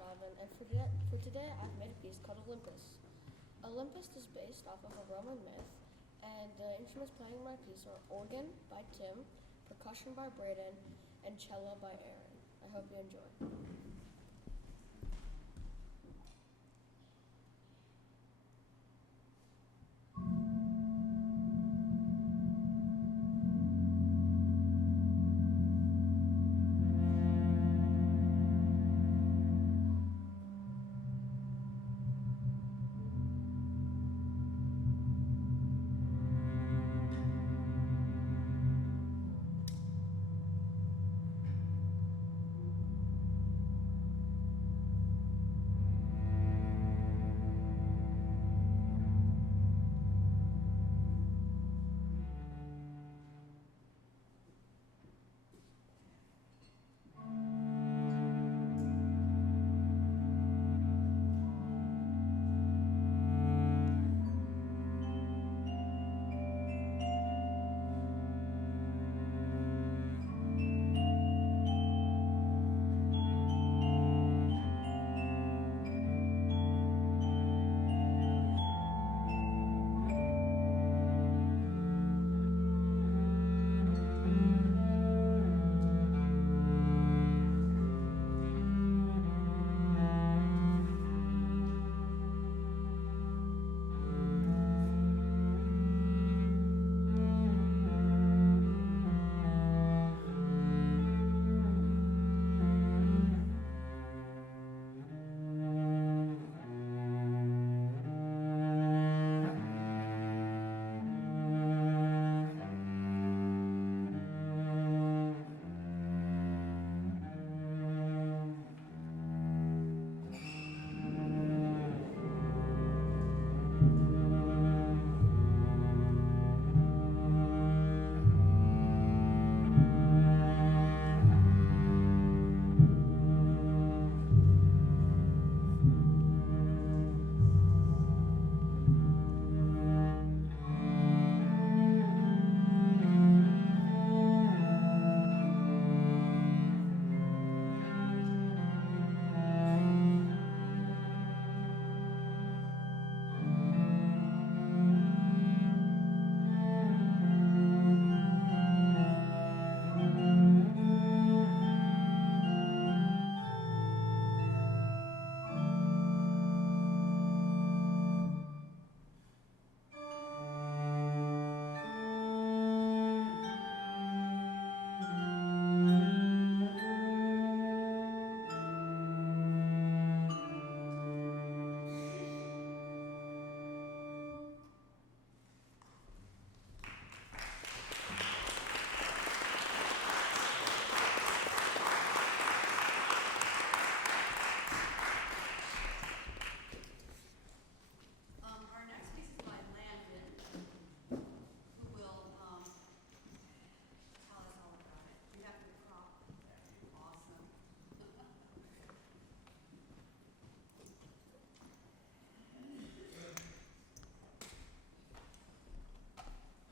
Aavan, and for today I've made a piece called Olympus. Olympus is based off of a Roman myth, and the instruments playing in my piece are organ by Tim, percussion by Brayden, and cello by Aaron. I hope you enjoy. Our next piece is by Landon, who will tell us all about it. You have to prop. Awesome.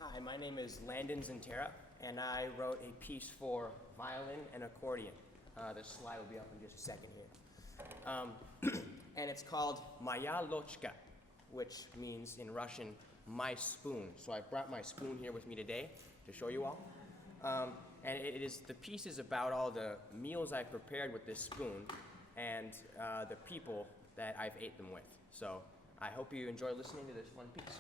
Hi, my name is Landon Zientara, and I wrote a piece for violin and accordion. The slide will be up in just a second here. And it's called Moja ложка, which means in Russian, my spoon. So I brought my spoon here with me today to show you all. And the piece is about all the meals I prepared with this spoon and the people that I've ate them with. So I hope you enjoy listening to this fun piece.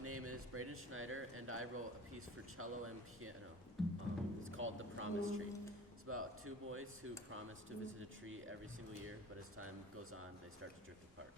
My name is Brayden Schneider, and I wrote a piece for cello and piano. It's called The Promise Tree. It's about two boys who promise to visit a tree every single year, but as time goes on, they start to drift apart.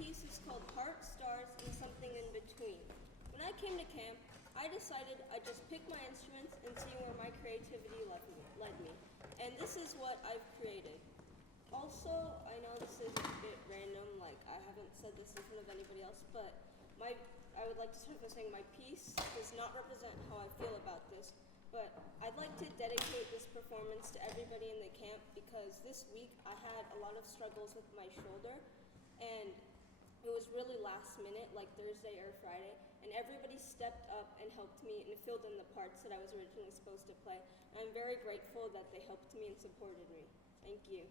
piece is called Heart, Stars, and Something in Between. When I came to camp, I decided I'd just pick my instruments and see where my creativity led me. And this is what I've created. Also, I know this is a bit random, like I haven't said this in front of anybody else, but I would like to start by saying my piece does not represent how I feel about this, but I'd like to dedicate this performance to everybody in the camp because this week I had a lot of struggles with my shoulder, and it was really last minute, like Thursday or Friday, and everybody stepped up and helped me and filled in the parts that I was originally supposed to play. And I'm very grateful that they helped me and supported me. Thank you.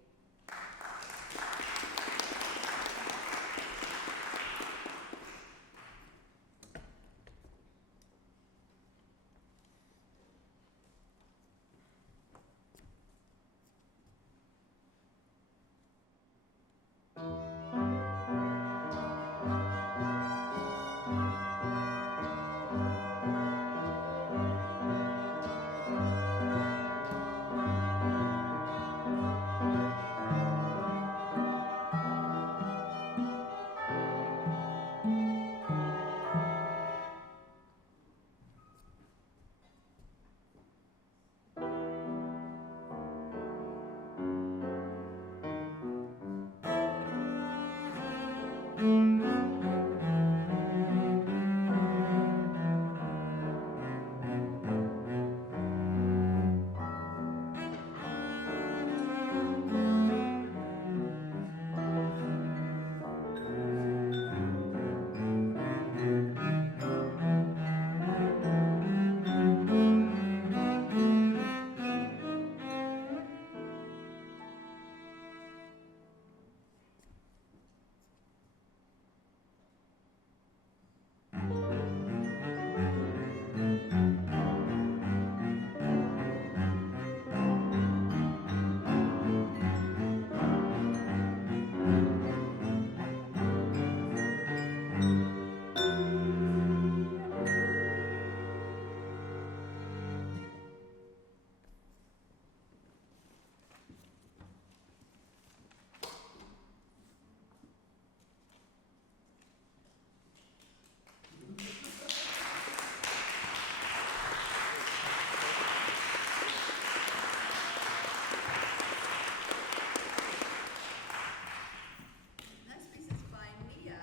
Next piece is by Nia,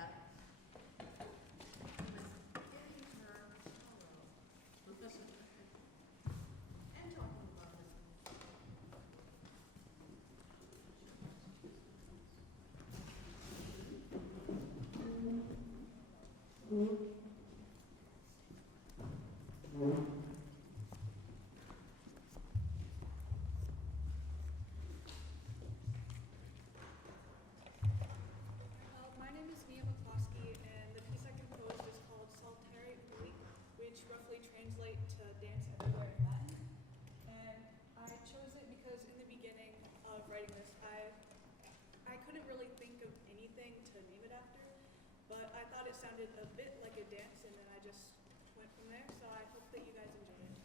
who is getting her cello and talking about this. My name is McCloskey, and the piece I composed is called Soltare, Ublique, which roughly translates to dance everywhere in Latin. And I chose it because in the beginning of writing this, I couldn't really think of anything to name it after, but I thought it sounded a bit like a dance, and then I just went from there. So I hope that you guys enjoy it.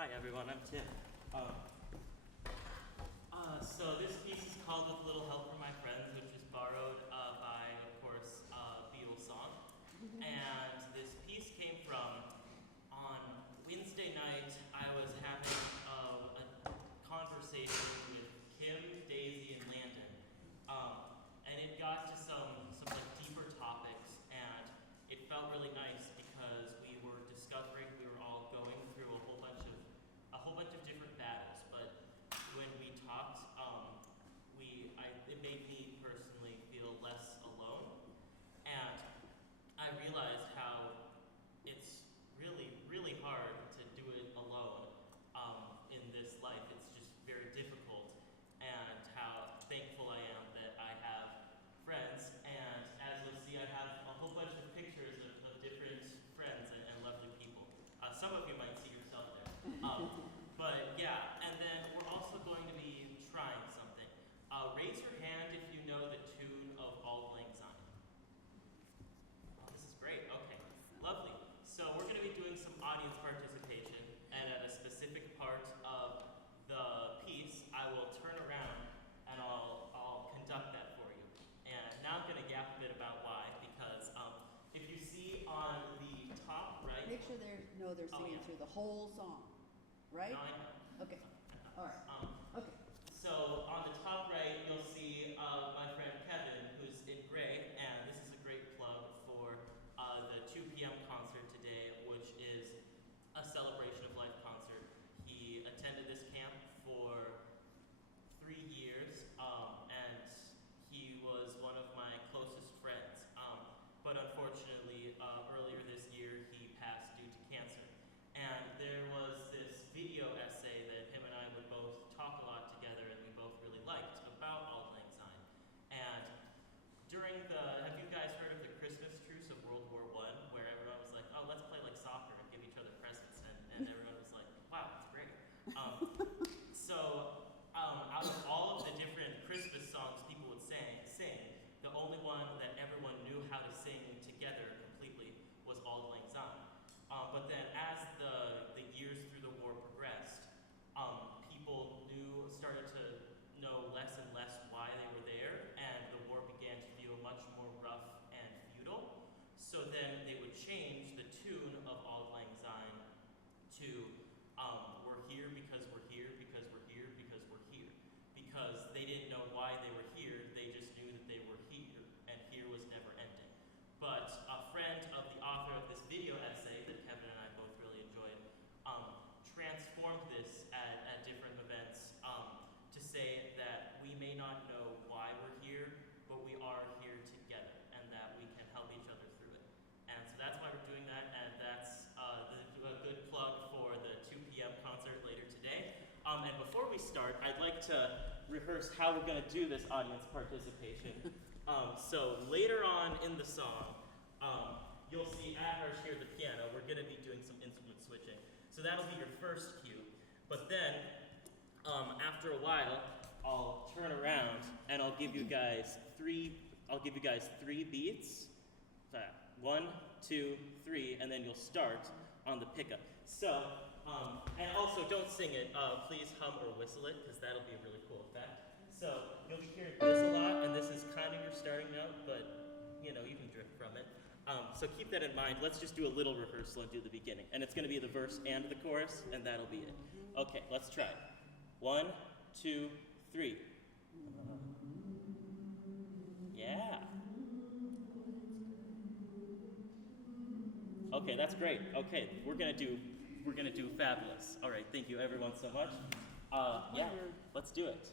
Hi everyone, I'm Tim. So this piece is called With Little Help from My Friends, which is borrowed by, of course, Beatles song. And this piece came from, on Wednesday night, I was having a conversation with Kim, Daisy, and Landon. And it got to some like deeper topics, and it felt really nice because we were discovering, we were all going through a whole bunch of different battles. But when we talked, it made me personally feel less alone, and I realized how it's really, really hard to do it alone in this life. It's just very difficult, and how thankful I am that I have friends. And as you'll see, I have a whole bunch of pictures of different friends and lovely people. Some of you might see yourself there. But yeah, and then we're also going to be trying something. Raise your hand if you know the tune of Auld Lang Syne. Oh, this is great. Okay, lovely. So we're going to be doing some audience participation, and at a specific part of the piece, I will turn around and I'll conduct that for you. And now I'm going to gap a bit about why, because if you see on the top right, Make sure they're singing through the whole song, right? No, I know. Okay, all right, okay. So on the top right, you'll see my friend Kevin, who's in gray, and this is a great plug for the 2 p.m. concert today, which is a celebration of life concert. He attended this camp for 3 years, and he was one of my closest friends. But unfortunately, earlier this year, he passed due to cancer. And there was this video essay that him and I would both talk a lot together, and we both really liked, about Auld Lang Syne. And during have you guys heard of the Christmas truce of World War I, where everyone was like, oh, let's play like soccer and give each other presents, and everyone was like, wow, that's great. So out of all of the different Christmas songs people would sing, the only one that everyone knew how to sing together completely was Auld Lang Syne. But then as the years through the war progressed, people started to know less and less why they were there, and the war began to feel much more rough and futile. So then they would change the tune of Auld Lang Syne to we're here because we're here, because we're here, because we're here. Because they didn't know why they were here, they just knew that they were here, and here was never ending. But a friend of the author of this video essay that Kevin and I both really enjoyed transformed this at different events to say that we may not know why we're here, but we are here together, and that we can help each other through it. And so that's why we're doing that, and that's a good plug for the 2 p.m. concert later today. And before we start, I'd like to rehearse how we're going to do this audience participation. So later on in the song, you'll see Adharsh here at the piano. We're going to be doing some instrument switching. So that'll be your first cue. But then, after a while, I'll turn around and I'll give you guys three beats. 1, 2, 3, and then you'll start on the pickup. So, and also don't sing it. Please hum or whistle it, because that'll be a really cool effect. So you'll be hearing this a lot, and this is kind of your starting note, but you can drift from it. So keep that in mind. Let's just do a little rehearsal and do the beginning. And it's going to be the verse and the chorus, and that'll be it. Okay, let's try. 1, 2, 3. Yeah. Okay, that's great. Okay, we're gonna do fabulous. All right, thank you everyone so much. Yeah, let's do it.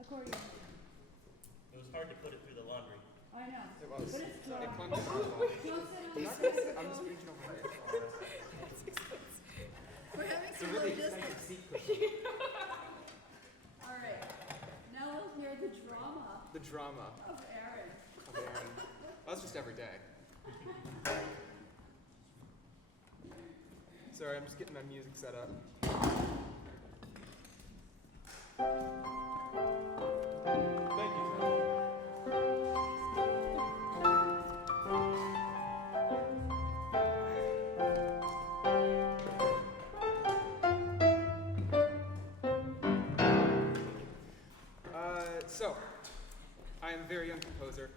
accordion. It was hard to put it through the laundry. I know. It was. But it's dry. It clung to my wall. Don't sit on I'm the not seat. gonna sit, I'm just reaching over my We're having It's a some really logistics. expensive seat cushion. All right. Now we'll hear the drama The drama of Aaron. of Aaron. That's just every day. Sorry, I'm just getting my music set up. Thank you, sir. So, I am a very young composer.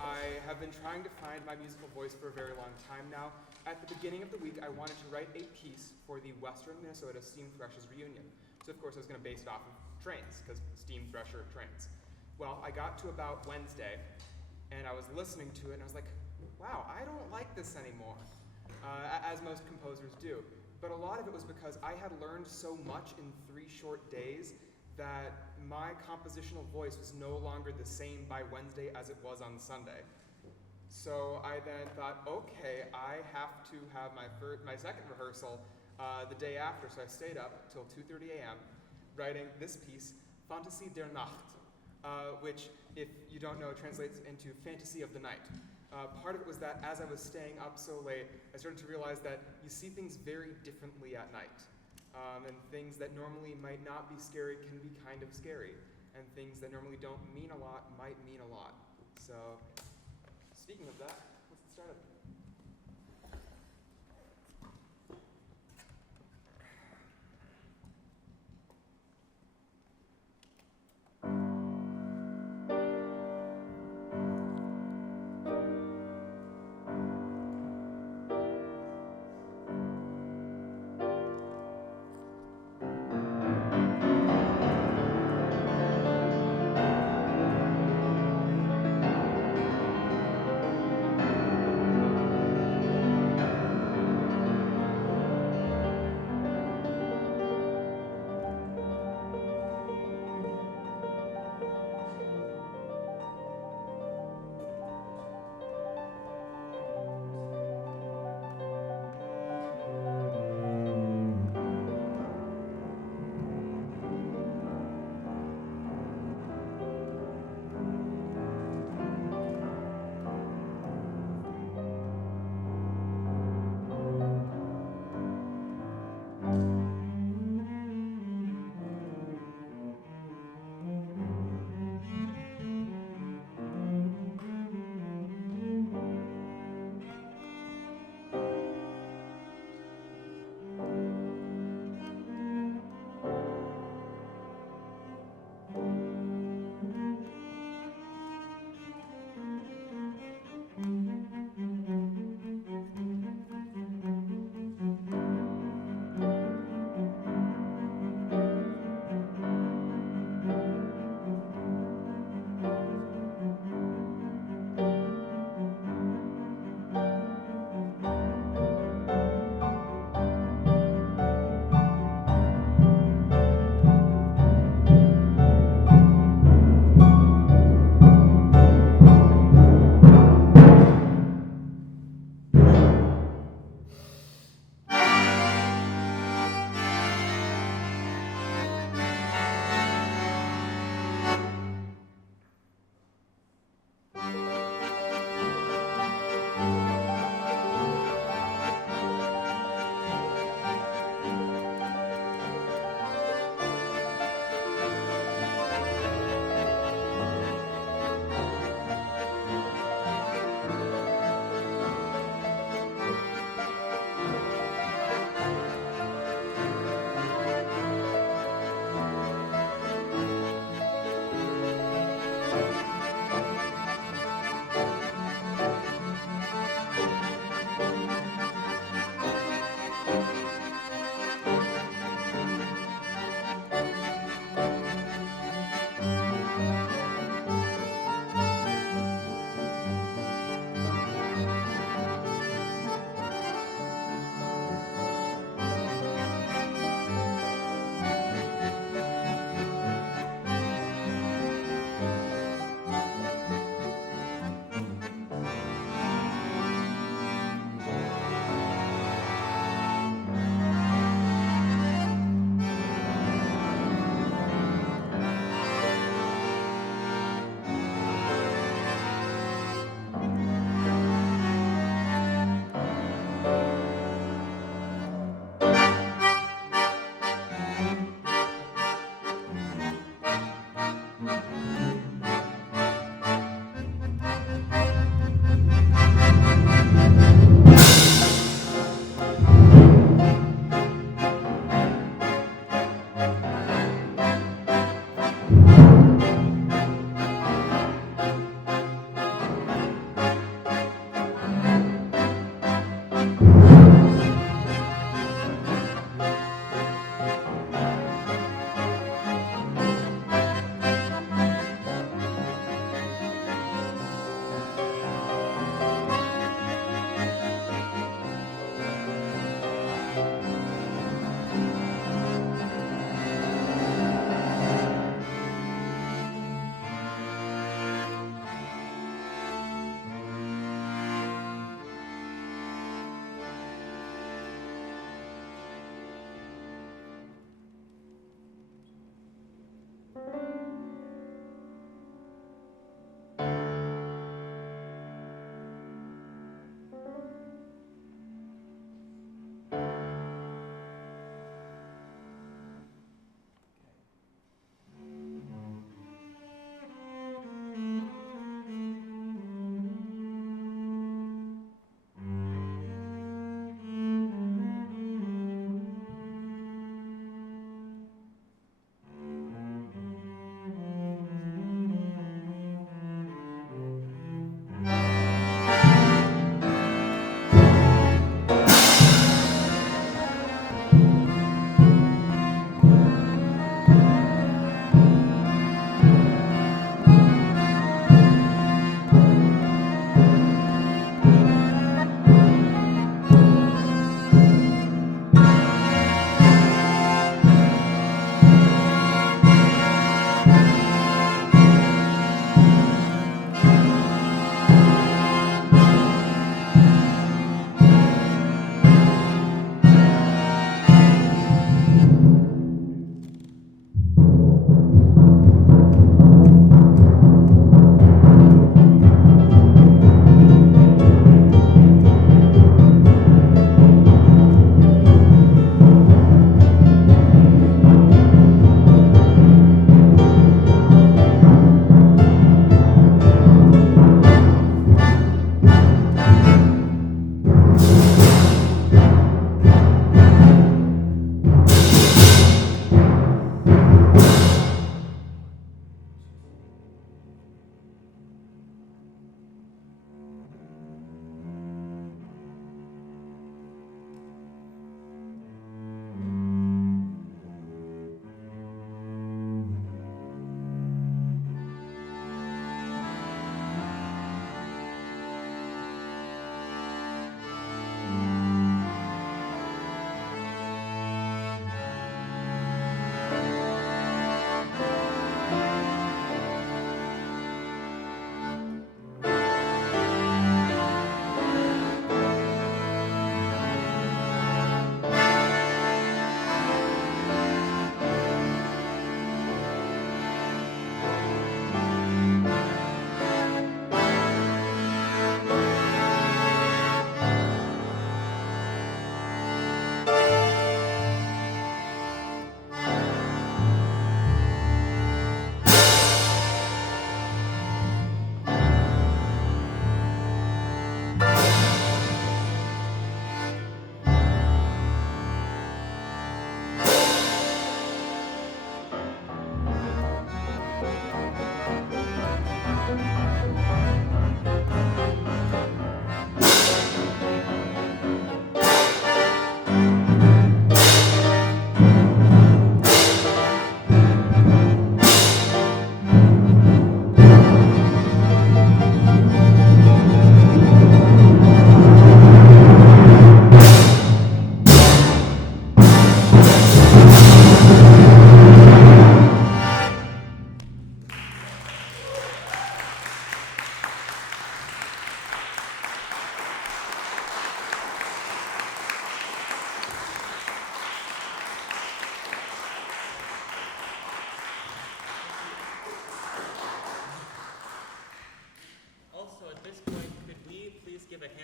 I have been trying to find my musical voice for a very long time now. At the beginning of the week, I wanted to write a piece for the Western Minnesota Steam Threshers reunion. So of course I was going to base it off of trains, because steam thresher trains. Well, I got to about Wednesday, and I was listening to it, and I was like, wow, I don't like this anymore, as most composers do. But a lot of it was because I had learned so much in 3 short days that my compositional voice was no longer the same by Wednesday as it was on Sunday. So I then thought, okay, I have to have my second rehearsal the day after, so I stayed up till 2:30 a.m. writing this piece, Fantasie der Nacht, which, if you don't know, translates into Fantasy of the Night. Part of it was that as I was staying up so late, I started to realize that you see things very differently at night. And things that normally might not be scary can be kind of scary. And things that normally don't mean a lot might mean a lot. So, speaking of that, let's get started.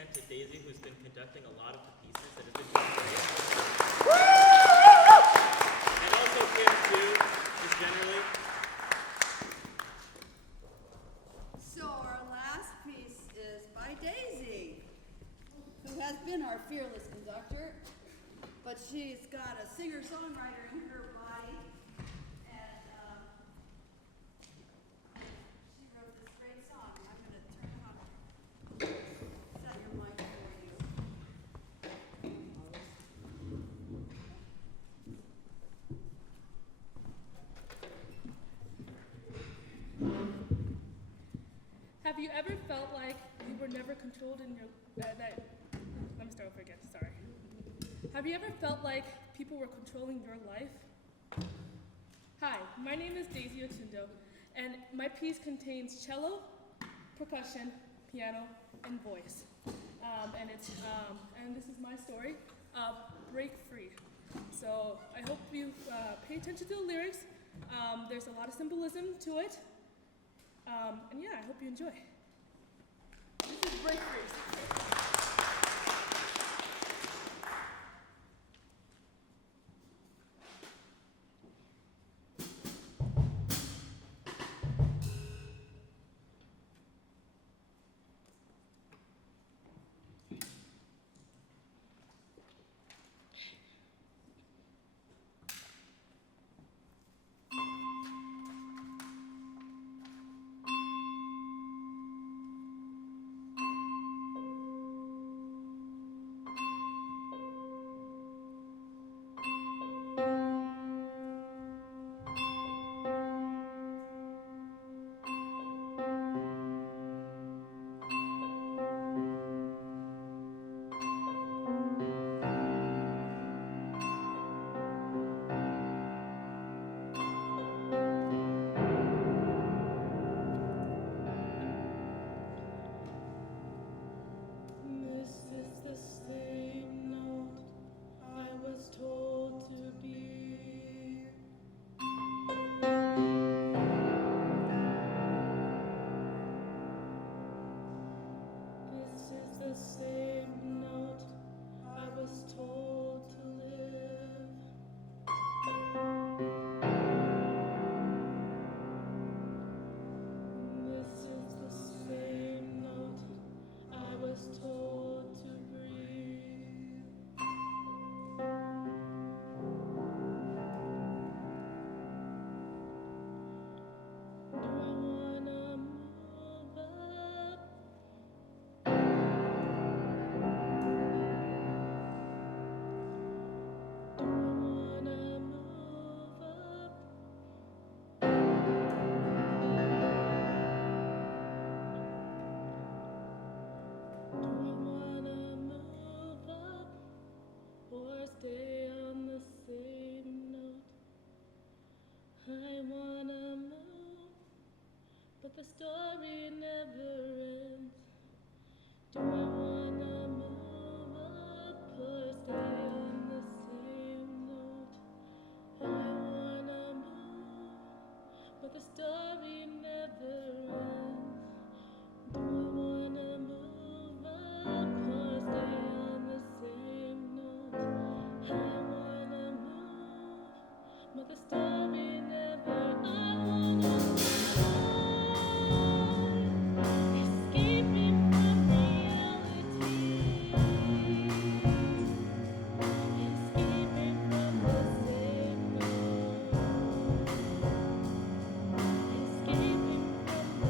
hand to Daisy, who's been conducting a lot of the pieces that have been doing great. And also Kiara too, just generally. So our last piece is by Daisy, who has been our fearless conductor, but she's got a singer-songwriter in her body, and she wrote this great song. I'm going to turn it on. Set your mic for you. Have you ever felt like you were never controlled in your let me start over again, sorry. Have you ever felt like people were controlling your life? Hi, my name is Daisy Otundo, and my piece contains cello, percussion, piano, and voice. And this is my story, Break Free. So I hope you pay attention to the lyrics. There's a lot of symbolism to it. And yeah, I hope you enjoy. This is Break Free. The story never ends. Do I wanna move up or stay on the same note? I wanna move, but the story never ends. Do I wanna move up or stay on the same note? I wanna move, but the story never ends. I wanna move. Escaping from reality, escaping from the same note, escaping from the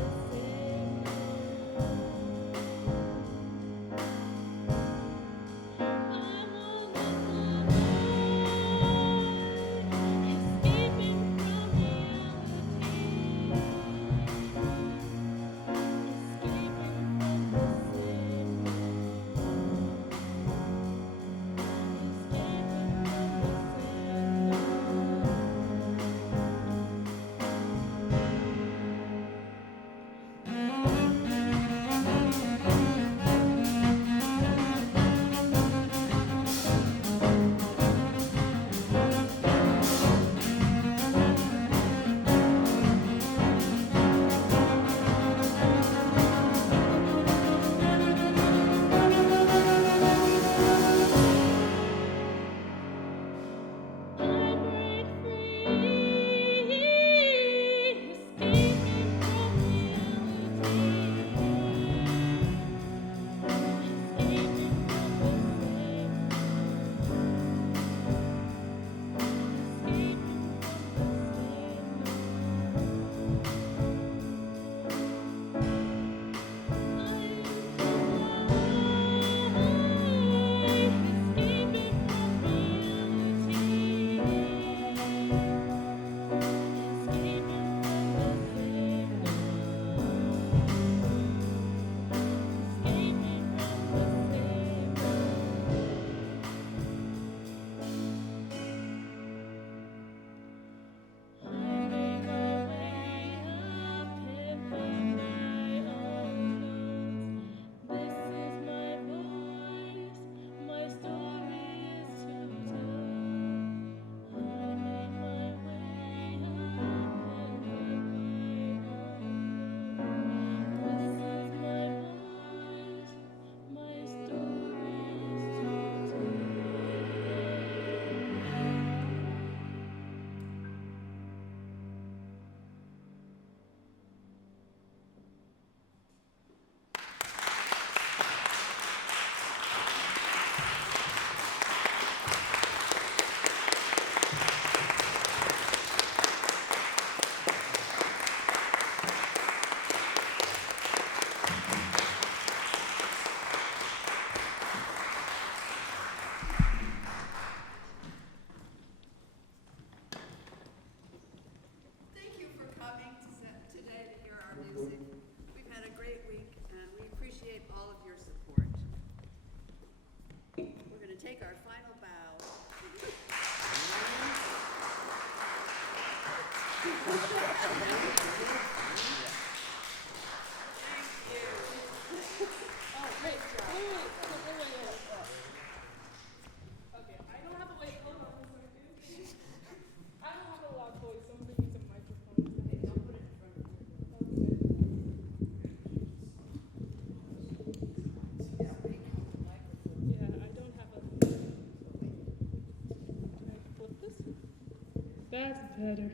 better.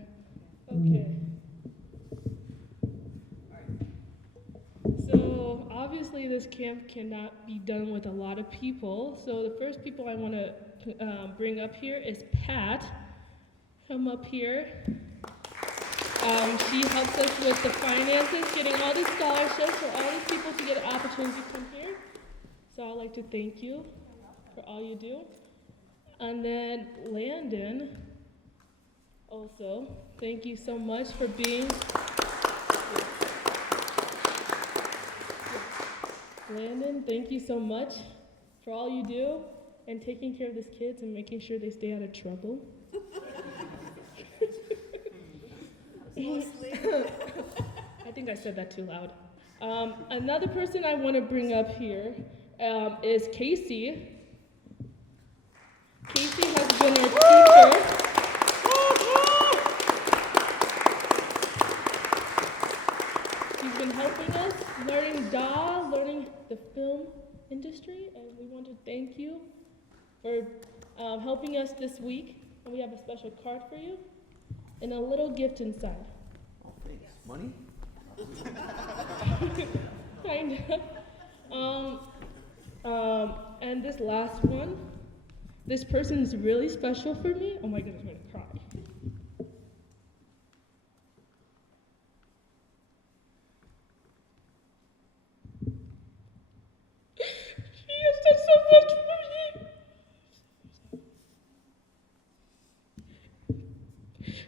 Okay. So obviously this camp cannot be done with a lot of people. So the first people I want to bring up here is Pat. Come up here. She helps us with the finances, getting all these scholarships for all these people to get an opportunity to come here. So I'd like to thank you for all you do. And then Landon, also, thank you so much for being. Landon, thank you so much for all you do and taking care of these kids and making sure they stay out of trouble. I think I said that too loud. Another person I want to bring up here is Casey. Casey has been our teacher. She's been helping us, learning the film industry, and we want to thank you for helping us this week. And we have a special card for you and a little gift inside. Oh, thanks. Money? Kind of. And this last one, this person is really special for me. Oh my goodness, I'm gonna cry. She has done so much for me.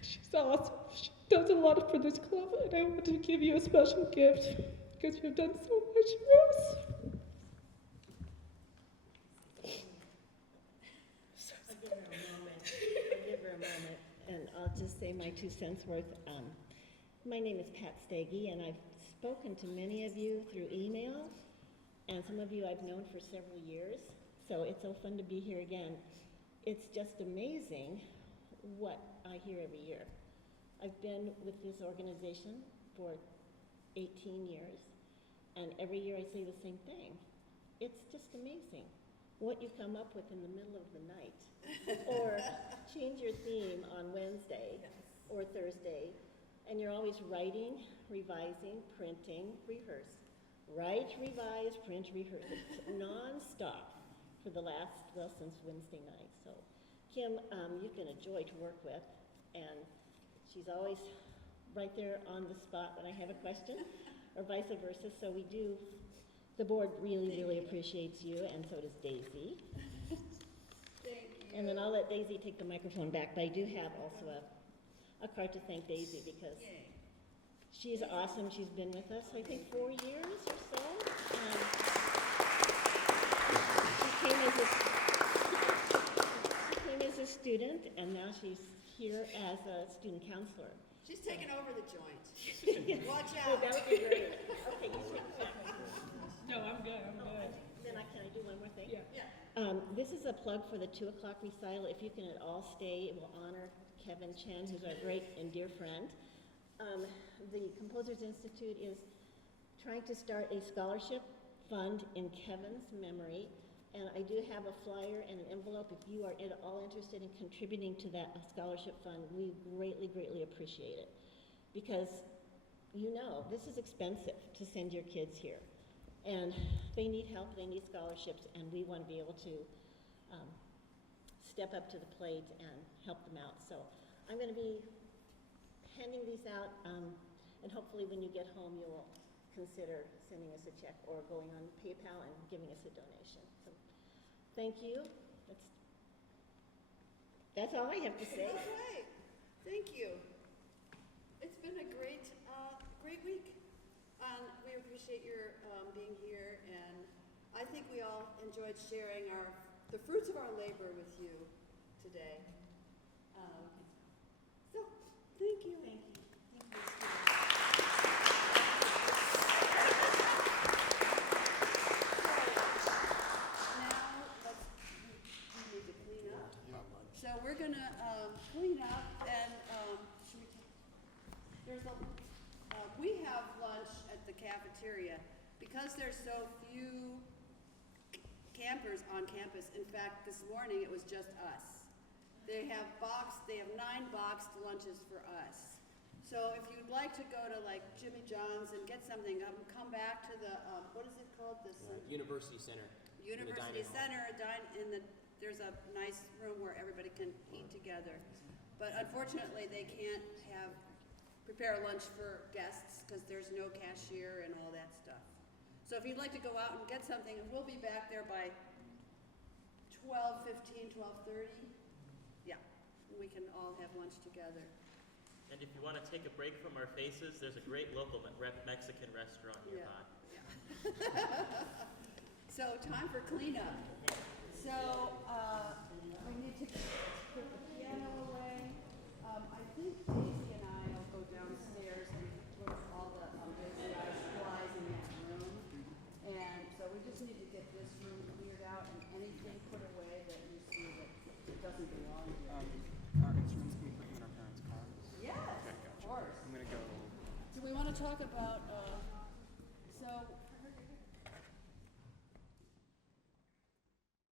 She's awesome. She does a lot for this club, and I want to give you a special gift because you've done so much for us. I'll give her a moment, and I'll just say my 2 cents worth. My name is Pat Stagey, and I've spoken to many of you through email, and some of you I've known for several years, so it's so fun to be here again. It's just amazing what I hear every year. I've been with this organization for 18 years, and every year I say the same thing. It's just amazing what you come up with in the middle of the night. Or change your theme on Wednesday or Thursday, and you're always writing, revising, printing, rehearse. Write, revise, print, rehearse. It's non-stop for the last, since Wednesday night. So Kim, you've been a joy to work with, and she's always right there on the spot when I have a question, or vice versa. So we do, the board really appreciates you, and so does Daisy. Thank you. And then I'll let Daisy take the microphone back, but I do have also a card to thank Daisy because she's awesome. She's been with us, I think, 4 years or so. She came as a student, and now she's here as a student counselor. She's taking over the joint. Watch Oh, out. that would be great. Okay, you take that. No, I'm good. Then can I do one more thing? Yeah. This is a plug for the 2 o'clock recital. If you can at all stay, it will honor Kevin Chen, who's our great and dear friend. The Composers Institute is trying to start a scholarship fund in Kevin's memory, and I do have a flyer and an envelope. If you are at all interested in contributing to that scholarship fund, we greatly appreciate it. Because, this is expensive to send your kids here. And they need help, they need scholarships, and we want to be able to step up to the plate and help them out. So I'm going to be handing these out, and hopefully when you get home you will consider sending us a check or going on PayPal and giving us a donation. So thank you. That's all I have to say. Okay. Thank you. It's been a great week. We appreciate your being here, and I think we all enjoyed sharing the fruits of our labor with you today. So, thank you. Thank you. Now, we need to clean up. So we're gonna clean up, and should we have lunch at the cafeteria because there's so few campers on campus. In fact, this morning it was just us. They have 9 boxed lunches for us. So if you'd like to go to like Jimmy John's and get something, come back to the, what is it called? This University Center. University Center, there's a nice room where everybody can eat together. But unfortunately, they can't prepare lunch for guests because there's no cashier and all that stuff. So if you'd like to go out and get something, we'll be back there by 12:15, 12:30. Yeah, we can all have lunch together. And if you want to take a break from our faces, there's a great local Mexican restaurant nearby. Yeah. So time for cleanup. So we need to put the piano away. I think Daisy and I will go downstairs and look at all the supplies in that room. And so we just need to get this room cleared out and anything put away that you see that it doesn't belong here. Our instruments can we put in our parents' car? Yes, Okay, of gotcha. course. I'm gonna go. Do we want to talk about